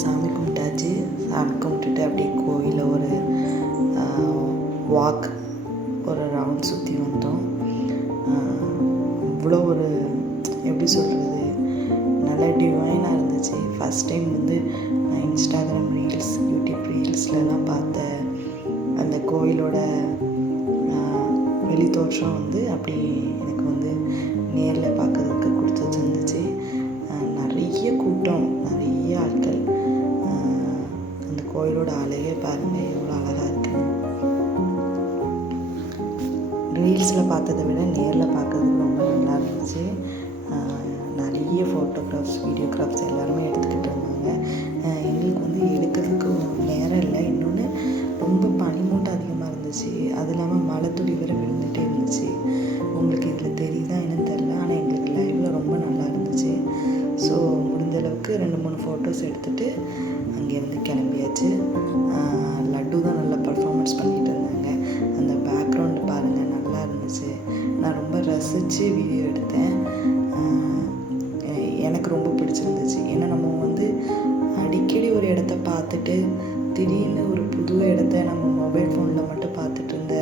சாமி கும்பிட்டாச்சு. சாமி கும்பிட்டுட்டு அப்படியே கோயிலில் ஒரு வாக், ஒரு ரவுண்ட் சுற்றி வந்தோம். இவ்வளோ ஒரு எப்படி சொல்கிறது, நல்லா டிவைனாக இருந்துச்சு. ஃபஸ்ட் டைம் வந்து நான் இன்ஸ்டாகிராம் ரீல்ஸ், யூடியூப் ரீல்ஸ்லலாம் பார்த்த அந்த கோயிலோட வெளி தோற்றம் வந்து அப்படி எனக்கு வந்து நேரில் பார்க்கறதுக்கு கொடுத்து வச்சுருந்துச்சு. நிறைய கூட்டம், நிறைய ஆட்கள். அந்த கோயிலோட அழகே பாருங்கள் எவ்வளோ அழகாக இருக்குது. ரீல்ஸில் பார்த்ததை விட நேரில் பார்க்கறதுக்கு ரொம்ப நல்லா இருந்துச்சு. நிறைய ஃபோட்டோகிராஃப்ஸ், வீடியோகிராஃப்ஸ் எல்லாருமே எடுத்துக்கிட்டு இருந்தாங்க. எங்களுக்கு வந்து எடுக்கிறதுக்கு நேரம் இல்லை. இன்னொன்று ரொம்ப பனிமூட்டம் அதிகமாக இருந்துச்சு. அது இல்லாமல் மழை துளி வேறு விழுந்துகிட்டே இருந்துச்சு. உங்களுக்கு இதில் தெரியுதா என்னன்னு தெரில, ஆனால் எங்களுக்கு லைவில் ரொம்ப நல்லா இருந்துச்சு. ஸோ முடிஞ்ச அளவுக்கு 2-3 ஃபோட்டோஸ் எடுத்துகிட்டு அங்கேருந்து கிளம்பியாச்சு. லட்டு தான் நல்லா பர்ஃபார்மன்ஸ் பண்ணிகிட்டு இருந்தாங்க. அந்த பேக்ரவுண்டு பாருங்கள், நல்லா இருந்துச்சு. நான் ரொம்ப ரசித்து வீடியோ எடுத்தேன். எனக்கு ரொம்ப பிடிச்சிருந்துச்சு. ஏன்னா நம்ம வந்து அடிக்கடி ஒரு இடத்த பார்த்துட்டு திடீர்னு ஒரு புது இடத்த நம்ம மொபைல் ஃபோனில் மட்டும் பார்த்துட்டு இருந்த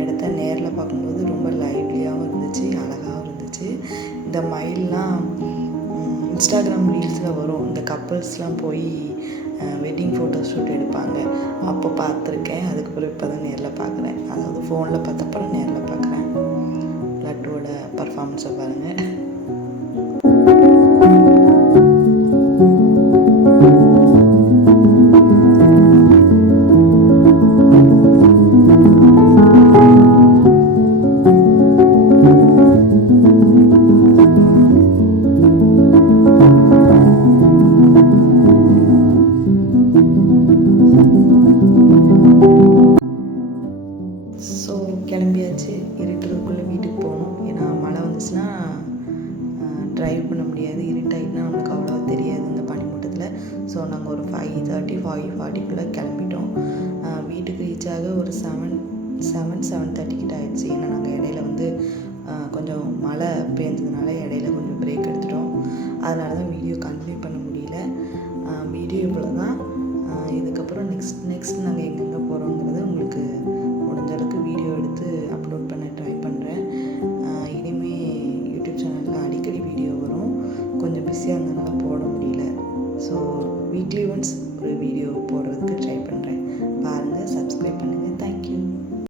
இடத்த நேரில் பார்க்கும்போது ரொம்ப லைவ்லியாகவும் இருந்துச்சு, அழகாகவும் இருந்துச்சு. இந்த மயில்லாம் இன்ஸ்டாகிராம் ரீல்ஸில் வரும். இந்த கப்புள்ஸ்லாம் போய் வெட்டிங் ஃபோட்டோ ஷூட் எடுப்பாங்க. அப்போ பார்த்துருக்கேன். அதுக்கப்புறம் இப்போ தான் நேரில் பார்க்குறேன். அதாவது ஃபோனில் பார்த்தப்பறம் நேரில் பார்க்குறேன். லட்டுவோட பர்ஃபார்மன்ஸை பாருங்கள். ஸோ கிளம்பியாச்சு. இருட்டுறதுக்குள்ளே வீட்டுக்கு போகணும். ஏன்னா மழை வந்துச்சுன்னா ட்ரைவ் பண்ண முடியாது. இருட்டாயிட்டுனா நம்மளுக்கு அவ்வளோவா தெரியாது இந்த பனிமூட்டத்தில். ஸோ நாங்கள் ஒரு 5:30-5:40 கிளம்பிட்டோம். வீட்டுக்கு ரீச் ஆக ஒரு 7:30 கிட்ட ஆயிடுச்சு. ஏன்னா நாங்கள் இடையில வந்து கொஞ்சம் மழை பெஞ்சதுனால இடையில கொஞ்சம் பிரேக் எடுத்துட்டோம். அதனால தான் வீடியோ கண்டினியூ பண்ண